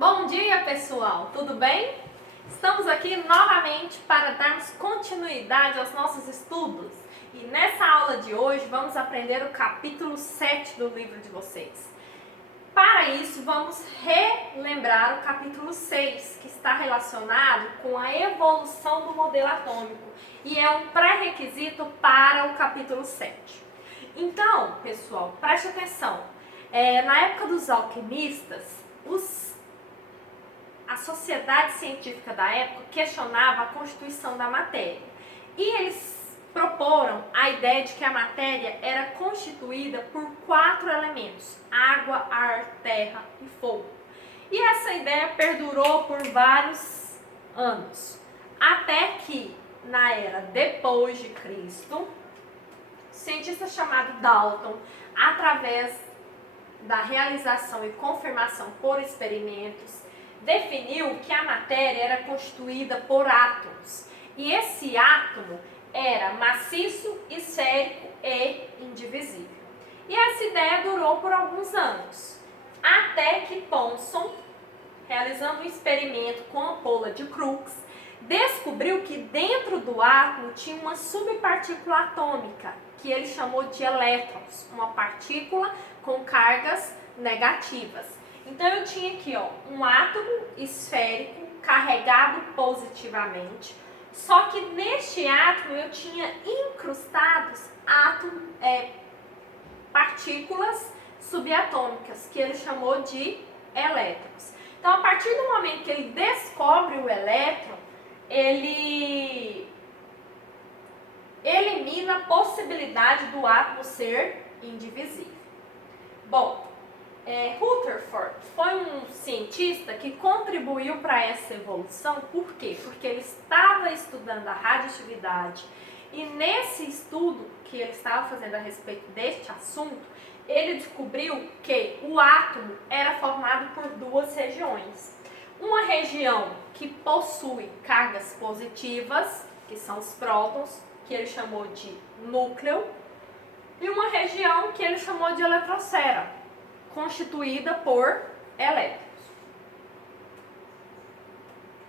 Bom dia, pessoal! Tudo bem? Estamos aqui novamente para darmos continuidade aos nossos estudos. E nessa aula de hoje vamos aprender o capítulo 7 do livro de vocês. Para isso, vamos relembrar o capítulo 6, que está relacionado com a evolução do modelo atômico e é um pré-requisito para o capítulo 7. Então, pessoal, preste atenção. Na época dos alquimistas, a sociedade científica da época questionava a constituição da matéria. E eles proporam a ideia de que a matéria era constituída por 4 elementos: água, ar, terra e fogo. E essa ideia perdurou por vários anos, até que, na era depois de Cristo, um cientista chamado Dalton, através da realização e confirmação por experimentos, definiu que a matéria era constituída por átomos. E esse átomo era maciço, esférico e indivisível. E essa ideia durou por alguns anos, até que Thomson, realizando um experimento com a ampola de Crookes, descobriu que dentro do átomo tinha uma subpartícula atômica, que ele chamou de elétrons, uma partícula com cargas negativas. Então eu tinha aqui um átomo esférico carregado positivamente, só que neste átomo eu tinha incrustados partículas subatômicas, que ele chamou de elétrons. Então, a partir do momento que ele descobre o elétron, ele elimina a possibilidade do átomo ser indivisível. Bom, Rutherford foi um cientista que contribuiu para essa evolução. Por quê? Porque ele estava estudando a radioatividade e nesse estudo que ele estava fazendo a respeito deste assunto, ele descobriu que o átomo era formado por 2 regiões. Uma região que possui cargas positivas, que são os prótons, que ele chamou de núcleo, e uma região que ele chamou de eletrosfera, constituída por elétrons.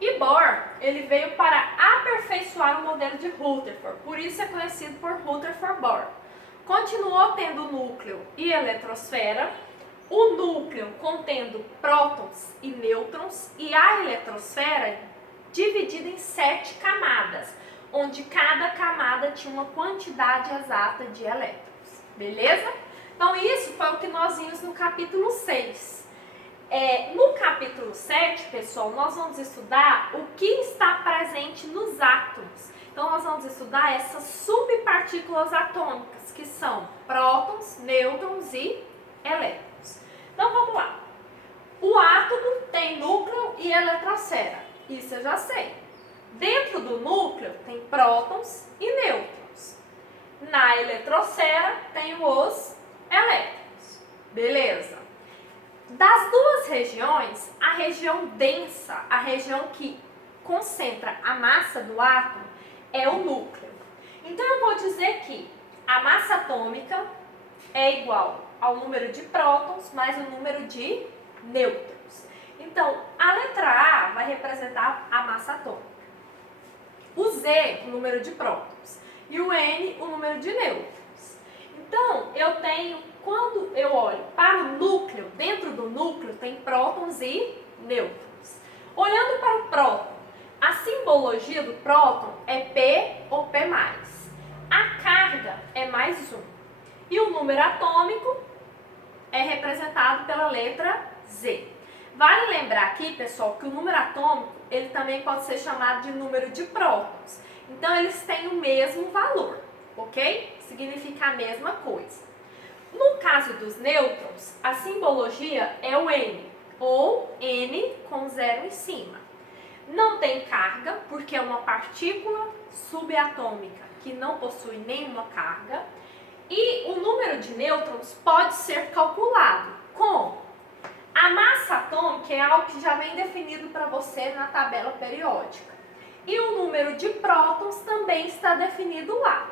E Bohr, ele veio para aperfeiçoar o modelo de Rutherford, por isso é conhecido por Rutherford-Bohr. Continuou tendo núcleo e eletrosfera, o núcleo contendo prótons e nêutrons e a eletrosfera dividida em 7 camadas, onde cada camada tinha uma quantidade exata de elétrons. Beleza? Então, isso foi o que nós vimos no capítulo 6. No capítulo 7, pessoal, nós vamos estudar o que está presente nos átomos. Então, nós vamos estudar essas subpartículas atômicas, que são prótons, nêutrons e elétrons. Então, vamos lá. O átomo tem núcleo e eletrosfera. Isso eu já sei. Dentro do núcleo tem prótons e nêutrons. Na eletrosfera tem os elétrons. Beleza? Das 2 regiões, a região densa, a região que concentra a massa do átomo, é o núcleo. Então eu vou dizer que a massa atômica é igual ao número de prótons mais o número de nêutrons. Então, a letra A vai representar a massa atômica, o Z, o número de prótons, e o N, o número de nêutrons. Então, eu tenho, quando eu olho para o núcleo, dentro do núcleo tem prótons e nêutrons. Olhando para o próton, a simbologia do próton é P ou P+. A carga é +1. E o número atômico é representado pela letra Z. Vale lembrar aqui, pessoal, que o número atômico ele também pode ser chamado de número de prótons. Então, eles têm o mesmo valor, ok? Significa a mesma coisa. No caso dos nêutrons, a simbologia é o N, ou N com 0 em cima. Não tem carga, porque é uma partícula subatômica que não possui nenhuma carga. E o número de nêutrons pode ser calculado como? A massa atômica é algo que já vem definido para você na tabela periódica. E o número de prótons também está definido lá.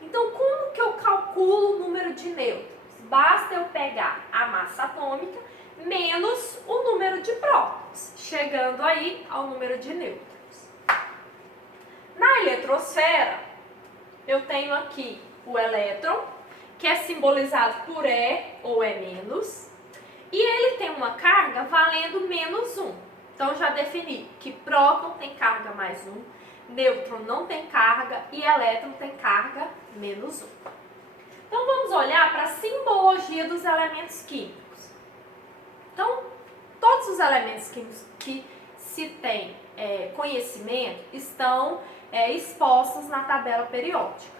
Então, como que eu calculo o número de nêutrons? Basta eu pegar a massa atômica menos o número de prótons. chegando aí ao número de nêutrons. Na eletrosfera, eu tenho aqui o elétron, que é simbolizado por E ou E-, e ele tem uma carga valendo -1. Então, já defini que próton tem carga +1, nêutron não tem carga e elétron tem carga -1. Então, vamos olhar para a simbologia dos elementos químicos. Então, todos os elementos químicos que se tem conhecimento estão expostos na tabela periódica.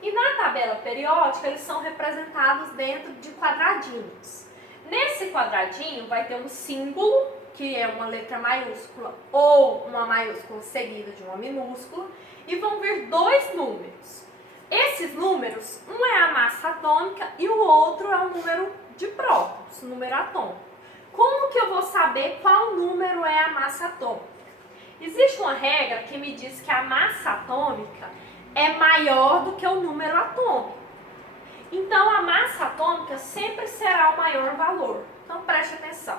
E na tabela periódica, eles são representados dentro de quadradinhos. Nesse quadradinho vai ter um símbolo, que é uma letra maiúscula ou uma maiúscula seguida de uma minúscula, e vão vir dois números. Esses números, um é a massa atômica e o outro é o número de prótons, o número atômico. Como que eu vou saber qual número é a massa atômica? Existe uma regra que me diz que a massa atômica é maior do que o número atômico. Então, a massa atômica sempre será o maior valor. Então, preste atenção.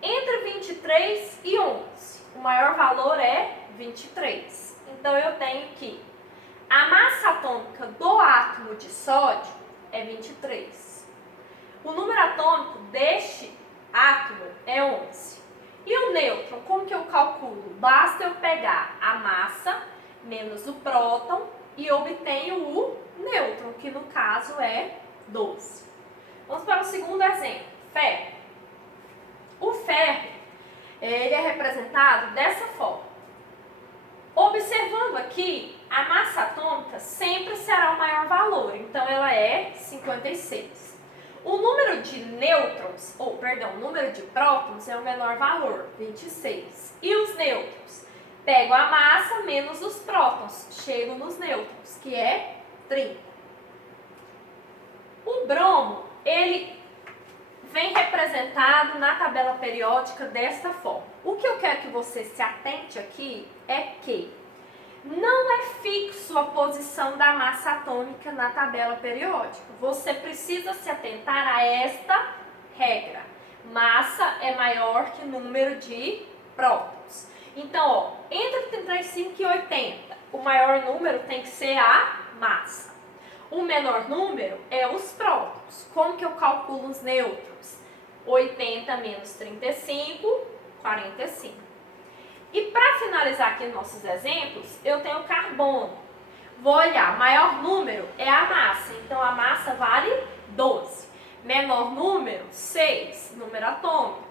Entre 23 e 11, o maior valor é 23. Então, eu tenho que a massa atômica do átomo de sódio é 23. O número atômico deste átomo é 11. E o nêutron, como que eu calculo? Basta eu pegar a massa menos o próton e obtenho o nêutron, que no caso é 12. Vamos para o segundo exemplo, ferro. O ferro, ele é representado dessa forma. Observando aqui, a massa atômica sempre será o maior valor, então ela é 56. O número de nêutrons, o número de prótons é o menor valor, 26. E os nêutrons? Pego a massa menos os prótons, chego nos nêutrons, que é 30. O bromo, ele vem representado na tabela periódica desta forma. O que eu quero que você se atente aqui é que não é fixo a posição da massa atômica na tabela periódica. Você precisa se atentar a esta regra. Massa é maior que o número de prótons. Então, ó, entre 35 e 80, o maior número tem que ser a massa. O menor número é os prótons. Como que eu calculo os nêutrons? 80 menos 35, 45. E para finalizar aqui nossos exemplos, eu tenho carbono. Vou olhar, maior número é a massa, então a massa vale 12. Menor número, 6, número atômico.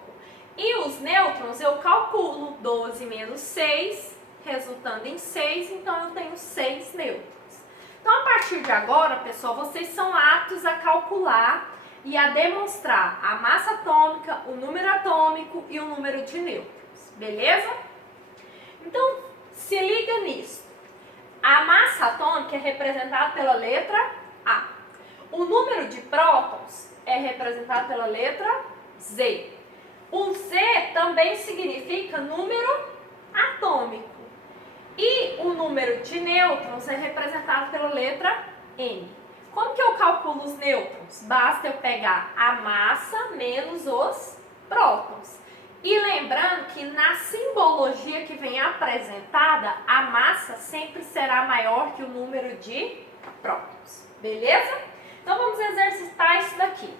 E os nêutrons eu calculo, 12 menos 6, resultando em 6, então eu tenho 6 nêutrons. Então, a partir de agora, pessoal, vocês são aptos a calcular e a demonstrar a massa atômica, o número atômico e o número de nêutrons, beleza? Então, se liga nisso. A massa atômica é representada pela letra A. O número de prótons é representado pela letra Z. O Z também significa número atômico. E o número de nêutrons é representado pela letra N. Como que eu calculo os nêutrons? Basta eu pegar a massa menos os prótons. E lembrando que na simbologia que vem apresentada, a massa sempre será maior que o número de prótons. Beleza? Então vamos exercitar isso daqui.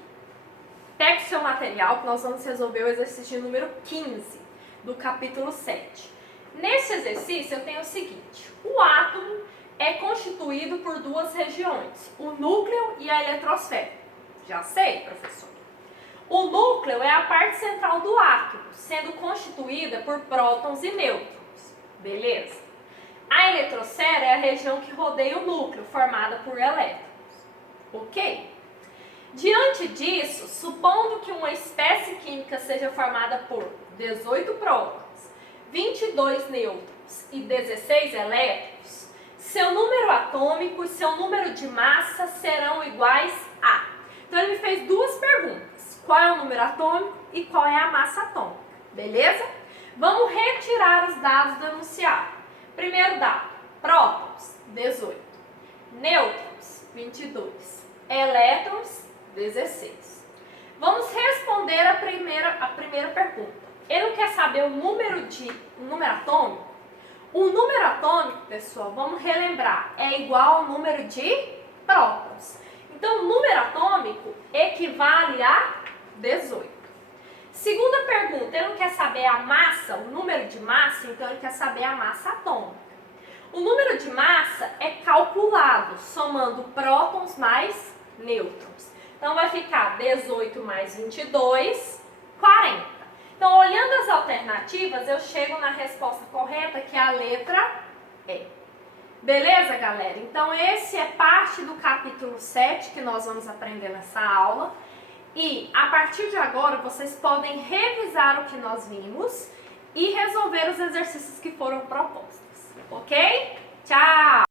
Pegue seu material que nós vamos resolver o exercício número 15 do capítulo 7. Nesse exercício eu tenho o seguinte: o átomo é constituído por duas regiões, o núcleo e a eletrosfera. Já sei, professor. O núcleo é a parte central do átomo, sendo constituída por prótons e nêutrons. Beleza? A eletrosfera é a região que rodeia o núcleo, formada por elétrons. Ok? Diante disso, supondo que uma espécie química seja formada por 18 prótons, 22 nêutrons e 16 elétrons, seu número atômico e seu número de massa serão iguais a... Então, ele me fez duas perguntas. Qual é o número atômico e qual é a massa atômica? Beleza? Vamos retirar os dados do enunciado. Primeiro dado, prótons, 18. Nêutrons, 22. Elétrons, 16. Vamos responder a primeira pergunta. ele não quer saber o número atômico? O número atômico, pessoal, vamos relembrar, é igual ao número de prótons. Então, o número atômico equivale a 18. Segunda pergunta, ele não quer saber a massa, o número de massa, então ele quer saber a massa atômica. O número de massa é calculado somando prótons mais nêutrons. Então, vai ficar 18 mais 22, 40. Então, olhando as alternativas, eu chego na resposta correta, que é a letra E. Beleza, galera? Então, esse é parte do capítulo 7 que nós vamos aprender nessa aula. E, a partir de agora, vocês podem revisar o que nós vimos e resolver os exercícios que foram propostos. Ok? Tchau!